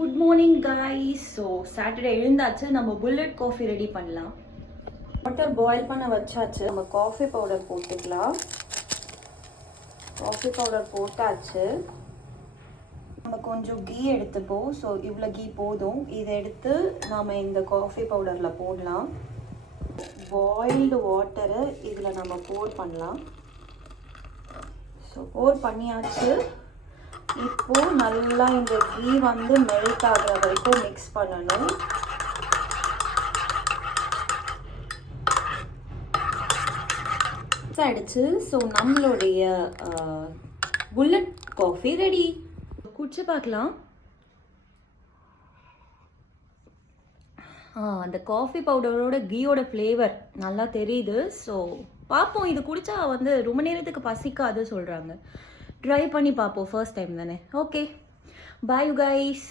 Good morning guys. So Saturday எழுந்தாச்சு, நம்ம bullet coffee ready பண்ணலாம். வாட்டர் பாயில் பண்ண வச்சாச்சு. நம்ம காஃபி பவுடர் போட்டுக்கலாம். காஃபி பவுடர் போட்டாச்சு. நம்ம கொஞ்சம் கீ எடுத்துப்போம். ஸோ இவ்வளோ கீ போதும். இதை எடுத்து நாம் இந்த காஃபி பவுடரில் போடலாம். பாயில்டு வாட்டரை இதில் நம்ம போர் பண்ணலாம். ஸோ போர் பண்ணியாச்சு. இப்போ நல்லா இந்த கீ வந்து மெல்ட் ஆகிற வரைக்கும் மிக்ஸ் பண்ணணும். ஆயிடுச்சு. ஸோ நம்மளுடைய புல்லட் காஃபி ரெடி. குடிச்சு பார்க்கலாம். அந்த காஃபி பவுடரோட கீயோட ஃப்ளேவர் நல்லா தெரியுது. ஸோ பார்ப்போம். இது குடிச்சா வந்து ரொம்ப நேரத்துக்கு பசிக்காது சொல்கிறாங்க. ட்ரை பண்ணி பார்ப்போம். ஃபர்ஸ்ட் டைம் தானே. Okay, bye you guys.